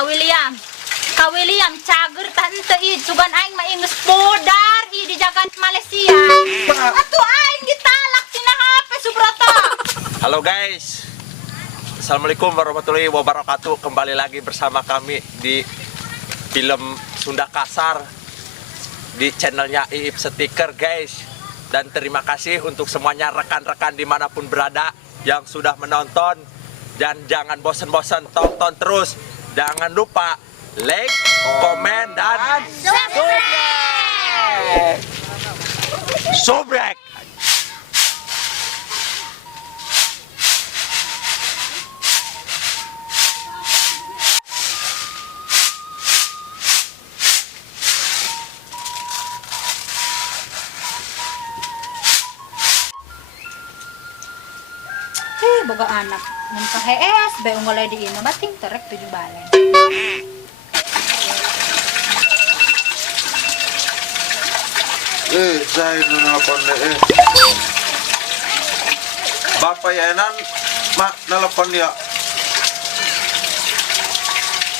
Kawiliam cager tante id sugan aing maingus podar di jagat Malaysia. Atuh aing ditalak tina HP Subroto. Halo guys, assalamualaikum warahmatullahi wabarakatuh. Kembali lagi bersama kami di film Sunda Kasar di channelnya Iip Stiker guys. Dan terima kasih untuk semuanya rekan-rekan dimanapun berada yang sudah menonton. Dan jangan bosan-bosan, tonton terus. Jangan lupa like, komen, dan subrek. Boga anak mun kahes bae unggal di ieu bating terek 7 balen. Saya nelpon deh. Bapak ya enan, mak nelpon dia.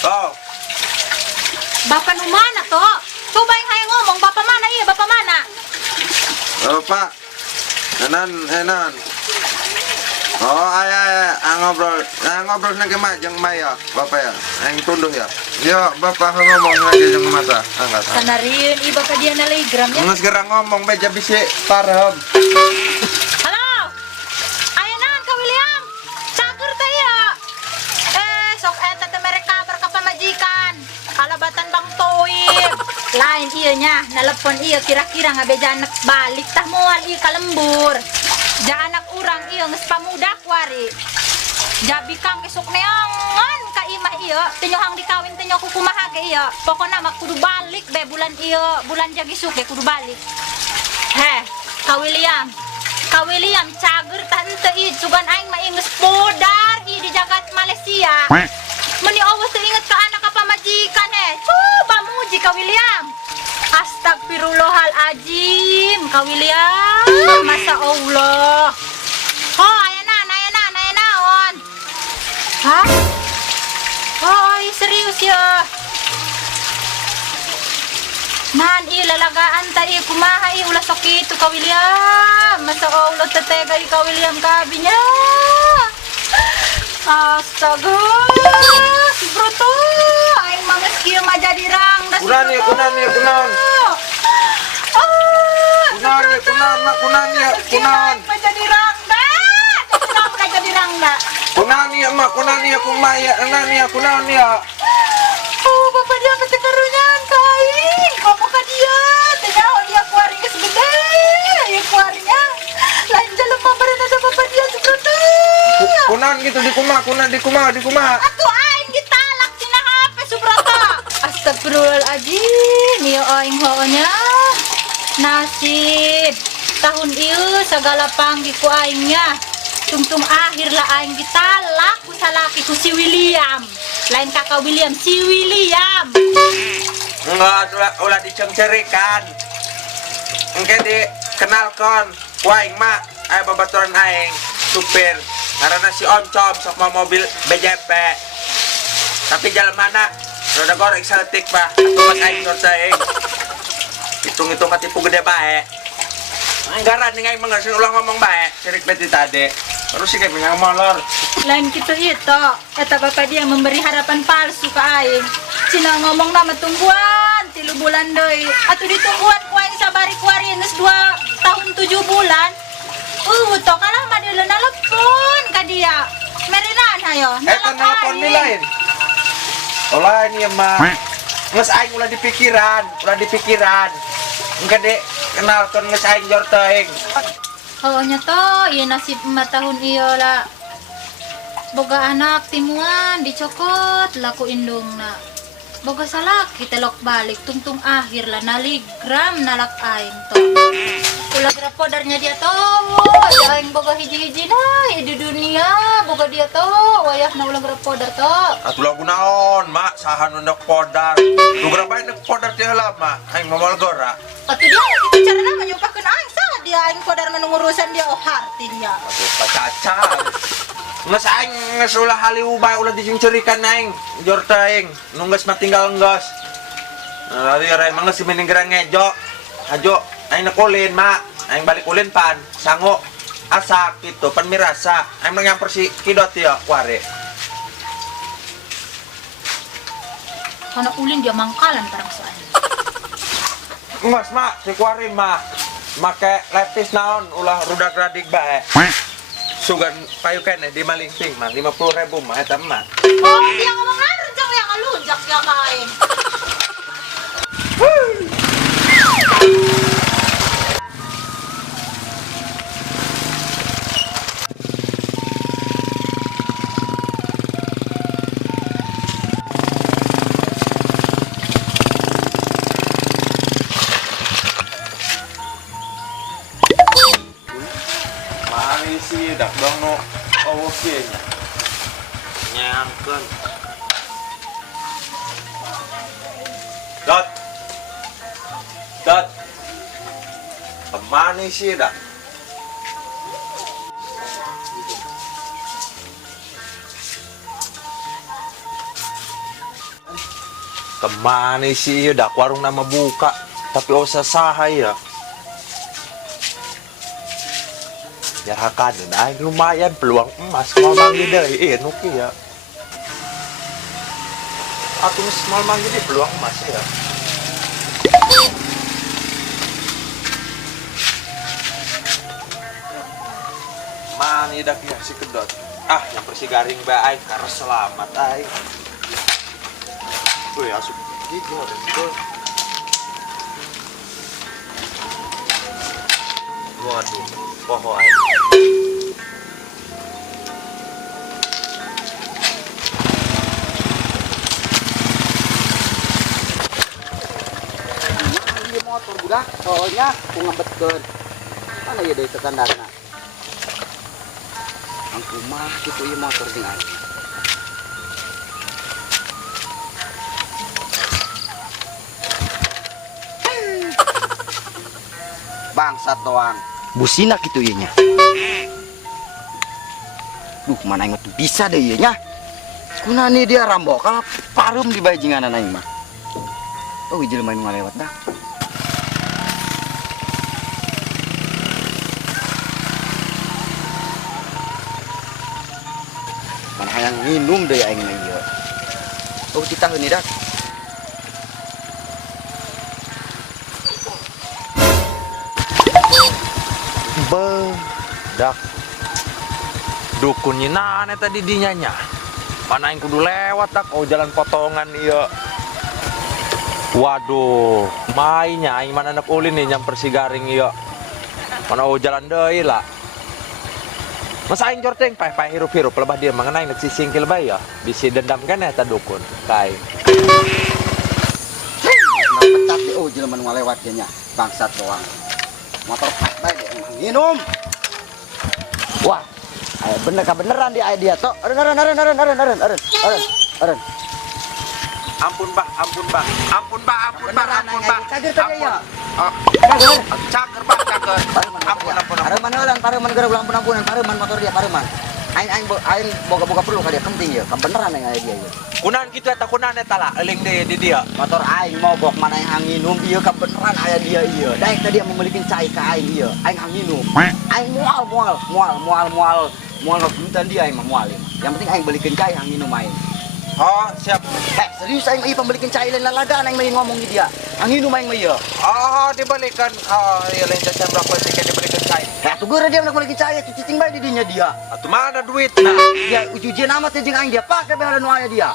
Oh. Bapak nu mana toh? Coba yang hayang ngomong bapak mana iya bapak mana? Pak. Enan. Oh, ayah, ngobrol lagi mak jeung Maya, bapak ya. Yang tunduh ya. Ya, bapak ngomong lagi jeung mata. Angkat. Sanarieun ieu bapak dia telegram ya. Geus gerang ngomong beja bisi parem. Halo. Ayeuna ka William. Cager teh ya. Sok eta teh mere kabar ka pamajikan. Kalabatan Bang Toib. Lain ieu nya, nelepon ieu kira-kira ngabeja anak balik tah moal ieu ka lembur. Ja anak urang ieu geus pamudak wari. Jabi kang besok neangan ka imah ieu, teu nyohang dikawin teh nyoku kumaha ge ieu. Pokona mah kudu balik be bulan ieu, bulan Jagisuk ge kudu balik. Heh, Ka William cager tante id sugan aing mah geus podar di jagat Malaysia. Meni awas teu inget ka anak apa majikan coba muji Ka William. Astagfirullahaladzim, Ka William, masa Allah. Oh, ayana naon. Hah? Oh, serius ya. Man, lalagaan ta kumaha ulah sok itu Ka William. Masa Allah tetega Ka William kabinya. Astaga, si Broto, aing mah geus kieu mah jadi rangda si Kunaon. Jadi rangda. Kenapa jadi rangda? Kunaon ya kumaya, kunaon ya. Oh, bapak dia mesti karunyan ka aing. Komo ka dia, teh naon dia kuari geus gede. Ya kuarinya lain jelema bareng ada bapak dia si Broto. Kunaon gitu di kumaha. Atuh aing ditalak tina HP Subroto. Astagfirullahaladzim, ya aing hoonya. Nasib tahun ieu sagala panggih ku aingnya. Tungtung akhir lah aing ditalak ku salaki ku si William. Lain kakak William, si William. Enggak, ulah dicengcerikan. Engke dikenalkan ku aing mah aya babaturan aing supir. Karena si Oncom sok mau mobil BJP. Tapi jalan mana? Roda goreng seletik pak. Atuh mas aing dorsaing. Hitung-hitung katipu gede bae. Anggaran nih aing mengerti ulah ngomong bae. Cerik beti tadi. Terus sih kayak punya molor. Lain gitu itu, eta bapak dia memberi harapan palsu ke aing. Cina ngomong nama tungguan 3 bulan deui. Atuh ditungguan ku aing sabari kuari geus 2 tahun 7 bulan. Toh kalah mah dia nelpon ka dia. Merenan hayo. Eta nelpon di lain. Olah ini mah. Geus aing ulah dipikiran. Engke dek kenalkeun geus aing jor teuing. Heunya toh ieu nasib emak tahun ieu lah. Boga anak timuan dicokot laku indungna. Boga salaki telok balik tungtung akhir lah naligram nalak aing toh. Ulah gerak podarnya dia toh. Aing boga hiji-hiji nah di dunia boga dia toh. Wayahna ulah gerak podar toh. Atuh lagu naon, mak? Saha nu ndek podar. Nu berapa ndek podar teh heula, mak? Aing mamol gora. Atuh dia kita carana mah nyumpakeun aing saha dia aing podar nu ngurusan dia oh harti dia. Aduh, pacacal. Nges aing nges ulah haliu bae ulah dicungcurikan aing. Jor teh aing nungges mah tinggal enggeus. Nah, lari aing mah geus meninggal ngejo. Hajo aing na kulin mak. Aing balik ulin pan. Sango asak gitu pan mirasa. Aing mah nyamper si kidot ya kuare. Karena ulin dia mangkalan parang soalnya. Nges mak si kuare mah make lepis naon ulah rudak radik bae. Sugan payu kene di Malingping mah 50.000 mah eta mah. Oh, dia ngomong rencang yang ngalunjak ya kain. Mari sih dak dong no oke nyangkeun. Dot. Dot. Kemana sih dak? Kemana sih dak warung nama buka tapi usah sahaya. Ya hakan aing lumayan peluang emas mau manggil deui nu kieu. Atuh mal manggil deui peluang emas ya. Mani dak ya si kedot. Ah, yang bersih garing bae aing karena selamat aing. Woi, asup gitu betul. Waduh, poho aing. Ini motor budak, soalnya aku ngebetkeun. Mana ya dari tetandarna? Angku mah kitu ieu motor jeung aing. Bangsat doang. Busina kitu ieu nya. Duh, mana aing tuh bisa deh ieu nya. Kunani dia rambok kalau parum di bajinganan aing mah. Oh, jelema nu ngalewat dah. Mana hayang minum deui aing na ieu. Oh, kita heuni dah. Bedak dukun nyinan eta di dinya nya. Mana yang kudu lewat dak oh jalan potongan ieu. Waduh, mainnya aing mana anak ulin nih nyamper si garing ieu. Mana oh jalan deui lah. Mas aing jorteng pae hirup-hirup lebah dia mengenai nek si singkil bae ya. Bisi dendam kan eta dukun. Kai. Pecat deh, oh jelema nu ngalewat nya bangsat doang. Motor pas bae deh emang minum. Wah, beneran dia dia tok. Aren. Ampun bah. Cager tadi ya. Cager bah, cager. Ampun. Pareman eulan, pareman geura ampun-ampunan, pareman motor dia, pareman. Aing boga perlu ka dia penting ya, beneran yang aya dia ya. Kunaon kitu eta kunaon eta lah eling deui di dia. Motor aing mogok mana yang nginum ieu ka beneran aya dia ieu. Daek tadi yang memiliki cai ka aing ieu. Aing nginum. Aing mual hutan dia aing mah mual. Yang penting aing belikeun cai yang nginum aing. Oh, siap. Serius aing ieu pembelikeun cai lain lalagaan aing mah ngomong di dia. Ang nginum aing mah ieu. Oh, dibalikan. Oh, iya lain cacan berapa tiket dibalikan cai. Tuh geura dia belikeun cai cicing bae di dinya dia. Atuh mana duit? Nah, dia ujujian amat jeung aing dia pake bae nu aya dia.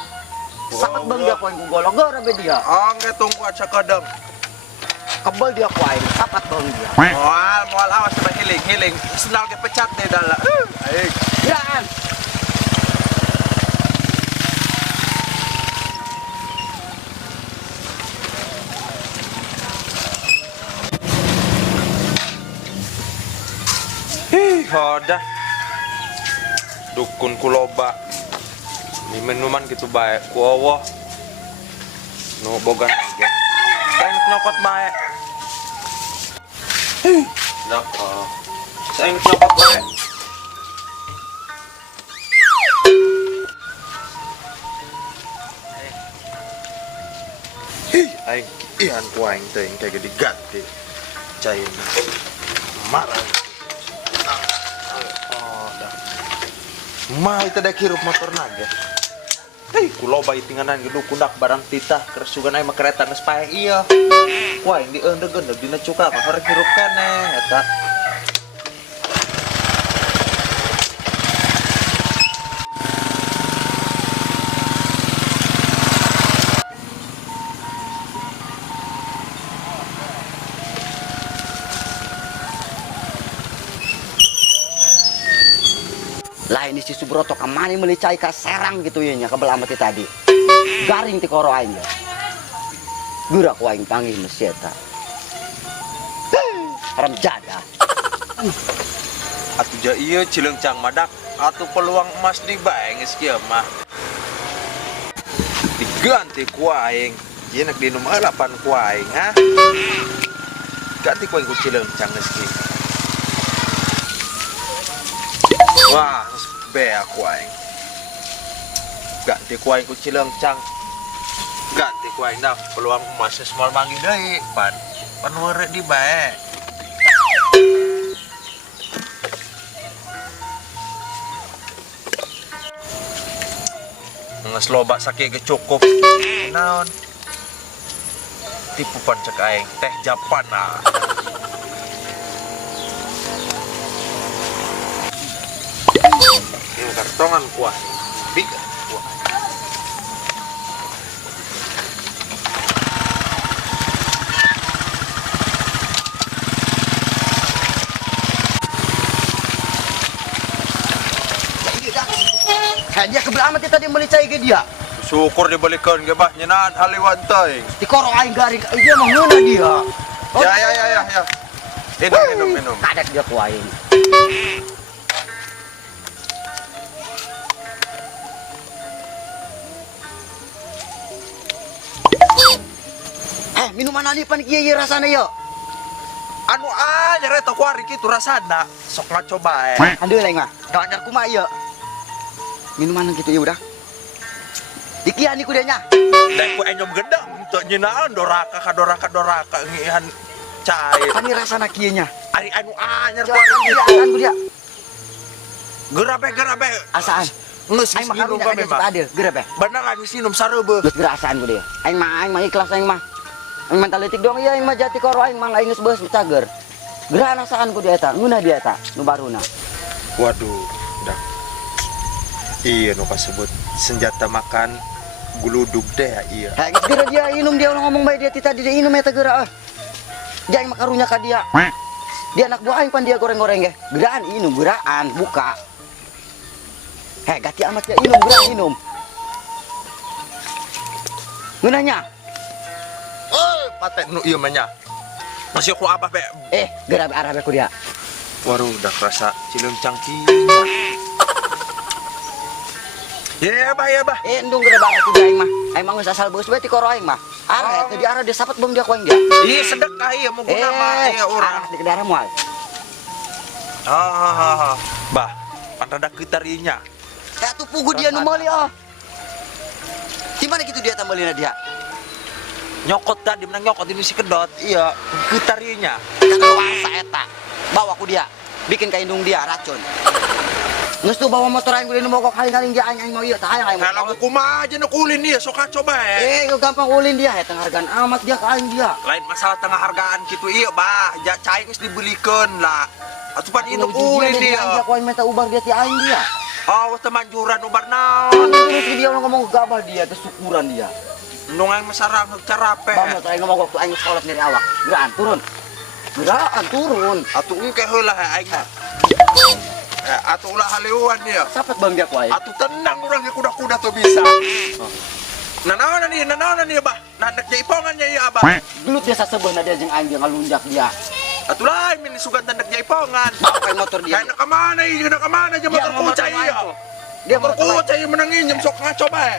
Saket bang dia poin ku golok geura be dia. Oh, nggak tunggu aja kadang. Kebel dia ku aing, sapat bang dia. Mual awas sama healing. Senal ke pecat deh dalam. Aing. Iraan. Hodah dukun kuloba di minuman gitu baik ku Allah nu boga aja saya nyokot baik saya nyokot baik Aing ian ku aing teh kayak diganti. Cain. Marah. Oh, dah. Mah itu dah hirup motor naga. Hei, kulo bayi tinganan gitu kundak barang titah kersugan aing mah kereta geus pae ieu. Wah, ini eundeugeun dina cuka ka hareup hirup keneh eta. Lah ini si Subroto kemana melicai ka serang gitu ya nya ke belah mati tadi. Garing ti koro aing ya. Geura ku aing panggil meus eta. Haram jada. Atuh ja ieu Cileungcang madak atuh peluang emas di bae geus kieu mah. Diganti ku aing. Ieu nak dinum heulapan ku aing ha. Ganti ku aing ku Cileungcang geus kieu. Wah, be aku aing. Ganti ku aing ku Cileungcang. Ganti ku aing dah peluang emas semua manggih deui pan weureu di bae. Nges loba sakit ge cukup. Naon? Tipu pan cek aing teh Japana. Ini kartongan kuah. Big kuah. Dia kebelah mati tadi melicai ke dia. Syukur dibalikan ge bah nyeunaan haliwan teh. Di koro aing garing dia mah ngeuna dia. Ya. Minum. Kadak dia ku aing. Minuman ani pan kieu rasana yeuh. Anu anyar eta kuari kitu rasana. Sok ngacoba Andeul aing mah. Kaladar kumaha ieu? Minuman gitu ya udah. Dikian ku dia nya. Dek ku enyom gendang teu nyeunaan doraka ngihan cair. Ani rasana kieu nya. Ari anu anyar Kuari kuari dia kitu. asan ku dia. Gerabe. Asaan. Geus Aing mah minum karunya bae ka mah. adil, geura beh. Beneran geus minum sareubeuk. Geus geura asaan ku dia. Aing mah ikhlas aing mah. Aing mah taletik doang ieu aing mah jati koro aing mah aing geus beus cager. Geura asaan ku dia eta, ngeunah dia eta nu baruna. Waduh, dah. Iya nu kasebut senjata makan guludug deh iya. Ha geus geura dia inum dia ngomong bae dia ti tadi dia inum eta geura Dia aing mah karunya ka dia. Dia anak buah aing pan dia goreng-goreng ge. Geuraan inum, geuraan buka. Gati amat ya inum, geuraan inum. Ngeunahnya. Paten nu ieu mah nya. Masih ku abah be. Geura arah be ku dia. Waduh, udah kerasa Cileungcang kieu. Ya, bah. Endung geura barang ku dia aing mah. Aing mah geus asal beus bae ti koro aing mah. Arah teh di arah dia sapet bom dia ku aing dia. Iya sedekah ieu mau guna mah ieu urang. Arah di daerah moal. Bah, pan rada kitarinya. Atuh pugu dia nu meuli Di mana gitu dia tambelina dia? Nyokot tadi menang nyokot ini si kedot. Iya, kitarinya. Kadaluarsa eta. Bawa ku dia. Bikin ka indung dia racun. Geus tuh bawa motor aing ku dia nu mogok haling-haling dia aing mau ieu tah hayang aing. Kalau kumaha aja nu ulin ieu sok coba Gampang ulin dia eta hargaan amat dia ka aing dia. Lain masalah tengah hargaan gitu ieu bah, ja cai geus dibelikeun lah. Atuh pan induk ulin dia. Dia ku aing minta ubar dia ti aing dia. Oh, temanjuran ubar naon. Terus dia ngomong gabah dia teh syukuran dia. Nu aing masarang carape. Bawa motor aing mogok tuh aing kolot dari awak. Geuraan turun. Atuh engke heula aing. Atuh ulah haleuan dia. Sapet bang dia ku aing. Atuh tenang urang ge kuda-kuda tuh bisa. Nanaonan ieu bah. Nandak jai pongannya ieu abah. Gelut dia sasebeuna dia jeung aing dia ngalunjak dia. Atuh lain min sugan tandak jai pongan. Bawa ka motor dia. Kayak nak kemana aja motor kucai ya. Dia Motor kucai menang injem sok ngaco bae.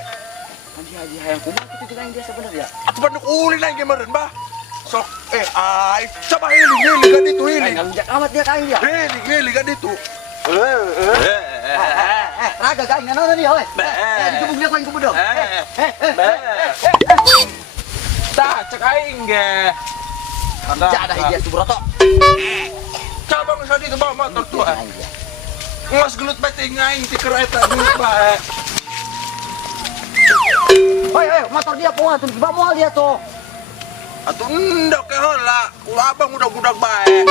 Dia hayang kumaha kitu jeung aing dia sebenarnya. Atuh pan ulin aing ge meureun bah. Sok coba hiling ka ditu hiling. Ngalunjak amat dia ka aing dia. Hiling ka ditu. Raga ka aing naon dia we. Digebuk dia ku aing ku bedog. Tah aing ge. Ada. Jadi dia tuh Broto. Cabang sa dito bawa motor tuh. Aing dia. Ngas gelut bae aing ti keur eta gelut bae. Hoi, motor dia poa tuh, bawa dia tuh. Atuh endok ke heula, ulah abang udah budak bae.